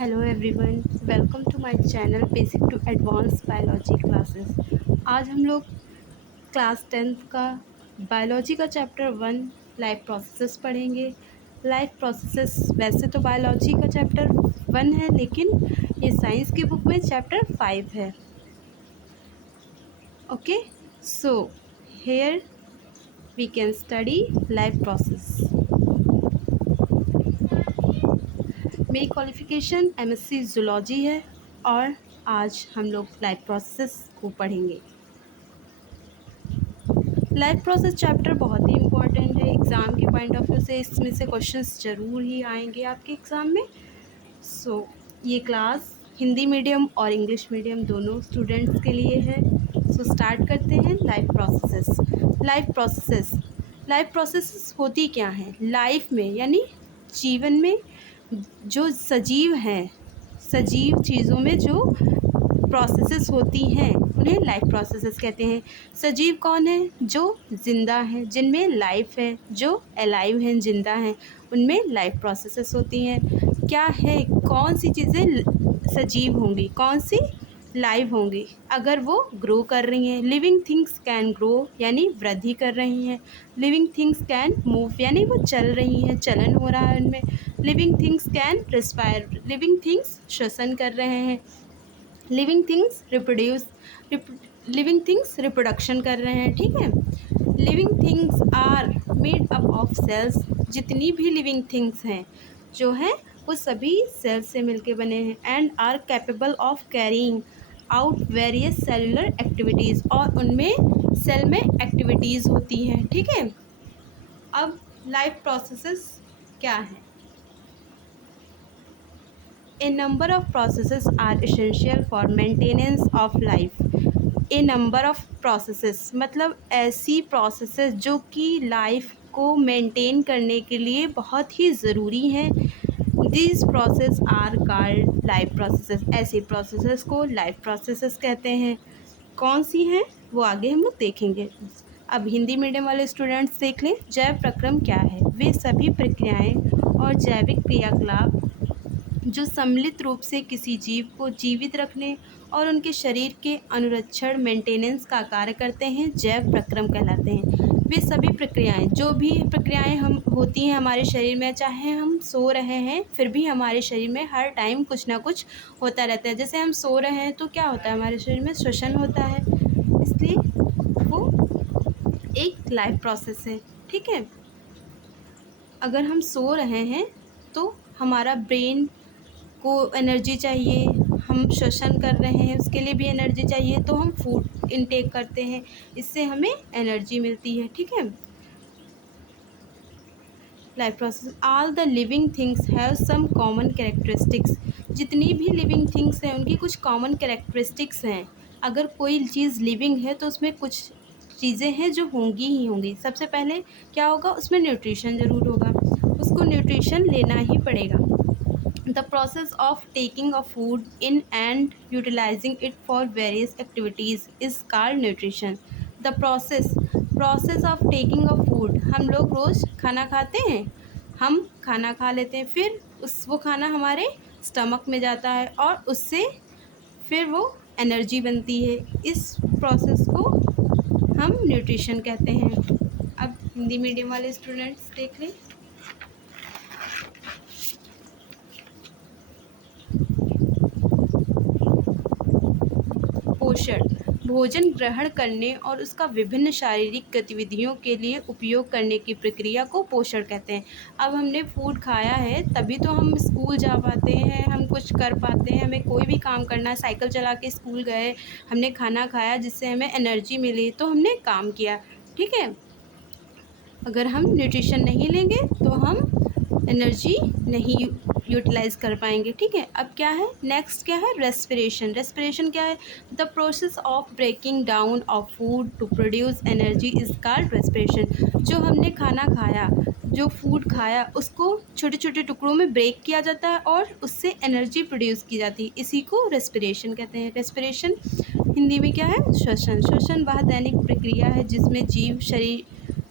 Hello everyone, welcome to my channel basic to advance biology classes. आज हम लोग class 10th का biology का चैप्टर 1 लाइफ प्रोसेसेस पढ़ेंगे। लाइफ प्रोसेसेस वैसे तो बायोलॉजी का चैप्टर 1 है, लेकिन ये साइंस की बुक में चैप्टर 5 है। Okay, so here we can study life process. मेरी क्वालिफ़िकेशन एमएससी जूलॉजी है और आज हम लोग लाइफ प्रोसेस को पढ़ेंगे। लाइफ प्रोसेस चैप्टर बहुत ही इम्पोर्टेंट है। एग्ज़ाम के पॉइंट ऑफ व्यू से इसमें से क्वेश्चंस ज़रूर ही आएंगे आपके एग्ज़ाम में। ये क्लास हिंदी मीडियम और इंग्लिश मीडियम दोनों स्टूडेंट्स के लिए है। स्टार्ट करते हैं लाइफ प्रोसेसेस। लाइफ प्रोसेसेस होती क्या हैं लाइफ में, यानी जीवन में जो सजीव हैं, सजीव चीज़ों में जो प्रोसेसेस होती हैं उन्हें लाइफ प्रोसेसेस कहते हैं। सजीव कौन है? जो ज़िंदा है, जिनमें लाइफ है, जो अलाइव हैं, जिंदा हैं, उनमें लाइफ प्रोसेसेस होती हैं। क्या है, कौन सी चीज़ें सजीव होंगी, कौन सी लाइव होंगी? अगर वो ग्रो कर रही हैं। लिविंग थिंग्स कैन ग्रो, यानी वृद्धि कर रही हैं। लिविंग थिंग्स कैन मूव, यानी वो चल रही हैं, चलन हो रहा है उनमें। Living things can respire, living things श्वसन कर रहे हैं। Living things living things reproduction कर रहे हैं। ठीक है, living things are made up of cells. जितनी भी लिविंग थिंग्स हैं जो हैं वो सभी सेल्स से मिलके बने हैं। And are capable of carrying out various cellular activities, और उनमें सेल में एक्टिविटीज़ होती हैं। ठीक है, अब लाइफ प्रोसेसेस क्या हैं? A number of processes are essential for maintenance of life. A number of processes मतलब ऐसी processes जो कि लाइफ को मेंटेन करने के लिए बहुत ही ज़रूरी हैं। These processes are called life processes. ऐसी processes को life processes कहते हैं। कौन सी हैं वो आगे हम लोग देखेंगे। अब हिंदी मीडियम वाले स्टूडेंट्स देख लें। जैव प्रक्रम क्या है? वे सभी प्रक्रियाएं और जैविक क्रियाकलाप जो सम्मिलित रूप से किसी जीव को जीवित रखने और उनके शरीर के अनुरक्षण मेंटेनेंस का कार्य करते हैं, जैव प्रक्रम कहलाते हैं। वे सभी प्रक्रियाएं, जो भी प्रक्रियाएं हम होती हैं हमारे शरीर में, चाहे हम सो रहे हैं फिर भी हमारे शरीर में हर टाइम कुछ ना कुछ होता रहता है। जैसे हम सो रहे हैं तो क्या होता है, हमारे शरीर में श्वसन होता है, इसलिए वो एक लाइफ प्रोसेस है। ठीक है, अगर हम सो रहे हैं तो हमारा ब्रेन को एनर्जी चाहिए, हम श्वसन कर रहे हैं उसके लिए भी एनर्जी चाहिए, तो हम फूड इनटेक करते हैं, इससे हमें एनर्जी मिलती है। ठीक है, life process. All the living things have some common characteristics. जितनी भी लिविंग थिंग्स हैं उनकी कुछ कॉमन कैरेक्टरिस्टिक्स हैं। अगर कोई चीज़ लिविंग है तो उसमें कुछ चीज़ें हैं जो होंगी ही होंगी। सबसे पहले क्या होगा, उसमें न्यूट्रिशन ज़रूर होगा, उसको न्यूट्रिशन लेना ही पड़ेगा। The process of taking a food in and utilizing it for various activities is called nutrition. The process of taking a food, हम लोग रोज़ खाना खाते हैं, हम खाना खा लेते हैं, फिर वो खाना हमारे स्टमक में जाता है और उससे फिर वो एनर्जी बनती है। इस प्रोसेस को हम न्यूट्रिशन कहते हैं। अब हिंदी मीडियम वाले स्टूडेंट्स देख लें। पोषण, भोजन ग्रहण करने और उसका विभिन्न शारीरिक गतिविधियों के लिए उपयोग करने की प्रक्रिया को पोषण कहते हैं। अब हमने फूड खाया है तभी तो हम स्कूल जा पाते हैं, हम कुछ कर पाते हैं, हमें कोई भी काम करना है, साइकिल चला के स्कूल गए, हमने खाना खाया जिससे हमें एनर्जी मिली, तो हमने काम किया। ठीक है, अगर हम न्यूट्रिशन नहीं लेंगे तो हम एनर्जी नहीं यूटिलाइज कर पाएंगे। ठीक है, अब क्या है, नेक्स्ट क्या है, रेस्पिरेशन। रेस्पिरेशन क्या है? The process of breaking down of food to produce energy is called respiration. जो हमने खाना खाया, जो फूड खाया, उसको छोटे छोटे टुकड़ों में ब्रेक किया जाता है और उससे एनर्जी प्रोड्यूस की जाती है, इसी को रेस्पिरेशन कहते हैं। रेस्पिरेशन हिंदी में क्या है, श्वसन। श्वसन वह दैनिक प्रक्रिया है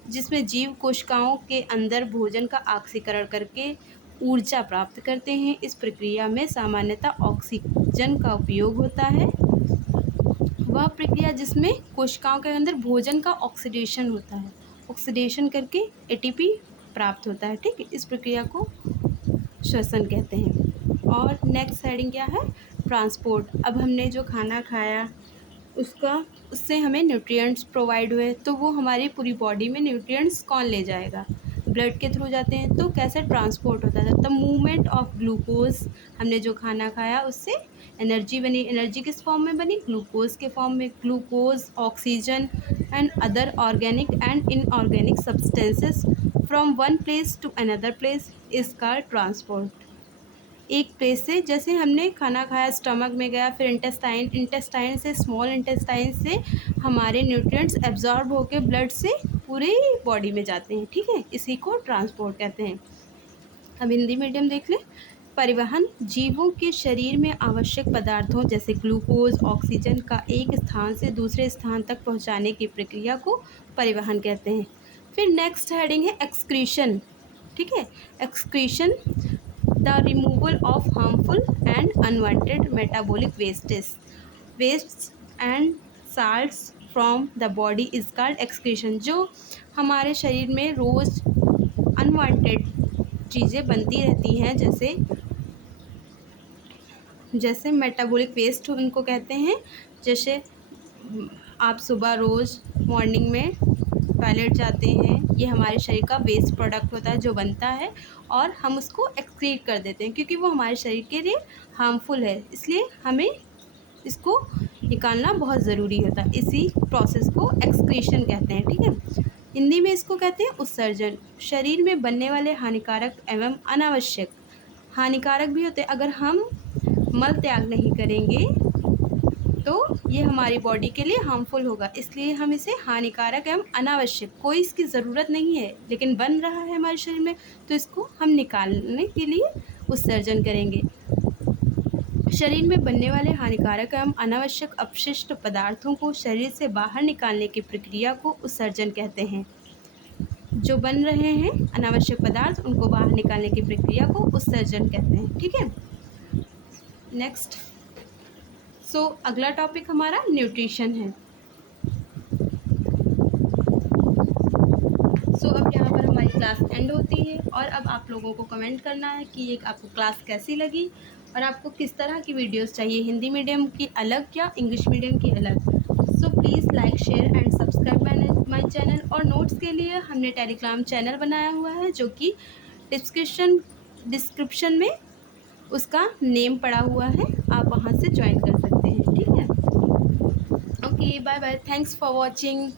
जिसमें जीव कोशिकाओं के अंदर भोजन का ऑक्सीकरण करके ऊर्जा प्राप्त करते हैं। इस प्रक्रिया में सामान्यतः ऑक्सीजन का उपयोग होता है। वह प्रक्रिया जिसमें कोशिकाओं के अंदर भोजन का ऑक्सीडेशन होता है, ऑक्सीडेशन करके एटीपी प्राप्त होता है। ठीक है, इस प्रक्रिया को श्वसन कहते हैं। और नेक्स्ट हेडिंग क्या है? ट्रांसपोर्ट। अब हमने जो खाना खाया उससे हमें न्यूट्रिएंट्स प्रोवाइड हुए, तो वो हमारी पूरी बॉडी में न्यूट्रिएंट्स कौन ले जाएगा? ब्लड के थ्रू जाते हैं। तो कैसे ट्रांसपोर्ट होता है? The movement of glucose. हमने जो खाना खाया उससे एनर्जी बनी। एनर्जी किस फॉर्म में बनी? ग्लूकोज के फॉर्म में। Glucose, oxygen and other organic and inorganic substances from one place to another place is called transport. एक प्लेस से, जैसे हमने खाना खाया, स्टमक में गया, फिर इंटेस्टाइन से, स्मॉल इंटेस्टाइन से हमारे न्यूट्रिएंट्स एब्जॉर्ब होकर ब्लड से पूरे बॉडी में जाते हैं। ठीक है, इसी को ट्रांसपोर्ट कहते हैं। अब हिंदी मीडियम देख लें। परिवहन जीवों के शरीर में आवश्यक पदार्थों जैसे ग्लूकोज, ऑक्सीजन का एक स्थान से दूसरे स्थान तक पहुंचाने की प्रक्रिया को परिवहन कहते हैं। फिर नेक्स्ट हेडिंग है एक्सक्रीशन। ठीक है, excretion the removal of harmful and unwanted metabolic wastes and salts from the body is called excretion. जो हमारे शरीर में रोज़ अनवांटेड चीज़ें बनती रहती हैं, जैसे मेटाबॉलिक वेस्ट उनको कहते हैं। जैसे आप सुबह रोज़ मॉर्निंग में टॉयलेट जाते हैं, ये हमारे शरीर का वेस्ट प्रोडक्ट होता है जो बनता है, और हम उसको एक्सक्रीट कर देते हैं क्योंकि वो हमारे शरीर के लिए हार्मफुल है, इसलिए हमें इसको निकालना बहुत ज़रूरी होता है। इसी प्रोसेस को एक्सक्रीशन कहते हैं। ठीक है, हिंदी में इसको कहते हैं उत्सर्जन। शरीर में बनने वाले हानिकारक एवं अनावश्यक, हानिकारक भी होते हैं, अगर हम मल त्याग नहीं करेंगे तो ये हमारी बॉडी के लिए हार्मफुल होगा, इसलिए हम इसे हानिकारक एवं अनावश्यक, कोई इसकी ज़रूरत नहीं है लेकिन बन रहा है हमारे शरीर में, तो इसको हम निकालने के लिए उत्सर्जन करेंगे। शरीर में बनने वाले हानिकारक एवं अनावश्यक अपशिष्ट पदार्थों को शरीर से बाहर निकालने की प्रक्रिया को उत्सर्जन कहते हैं। जो बन रहे हैं अनावश्यक पदार्थ, उनको बाहर निकालने की प्रक्रिया को उत्सर्जन कहते हैं। ठीक है, नेक्स्ट। अगला टॉपिक हमारा न्यूट्रिशन है। अब यहाँ पर हमारी क्लास एंड होती है, और अब आप लोगों को कमेंट करना है कि एक आपको क्लास कैसी लगी और आपको किस तरह की वीडियोस चाहिए, हिंदी मीडियम की अलग या इंग्लिश मीडियम की अलग। Please like, share and subscribe my channel. और नोट्स के लिए हमने टेलीग्राम चैनल बनाया हुआ है, जो कि डिस्क्रिप्शन में उसका नेम पड़ा हुआ है, आप वहाँ से ज्वाइन कर सकते हैं। ठीक है, okay, bye bye, thanks for watching.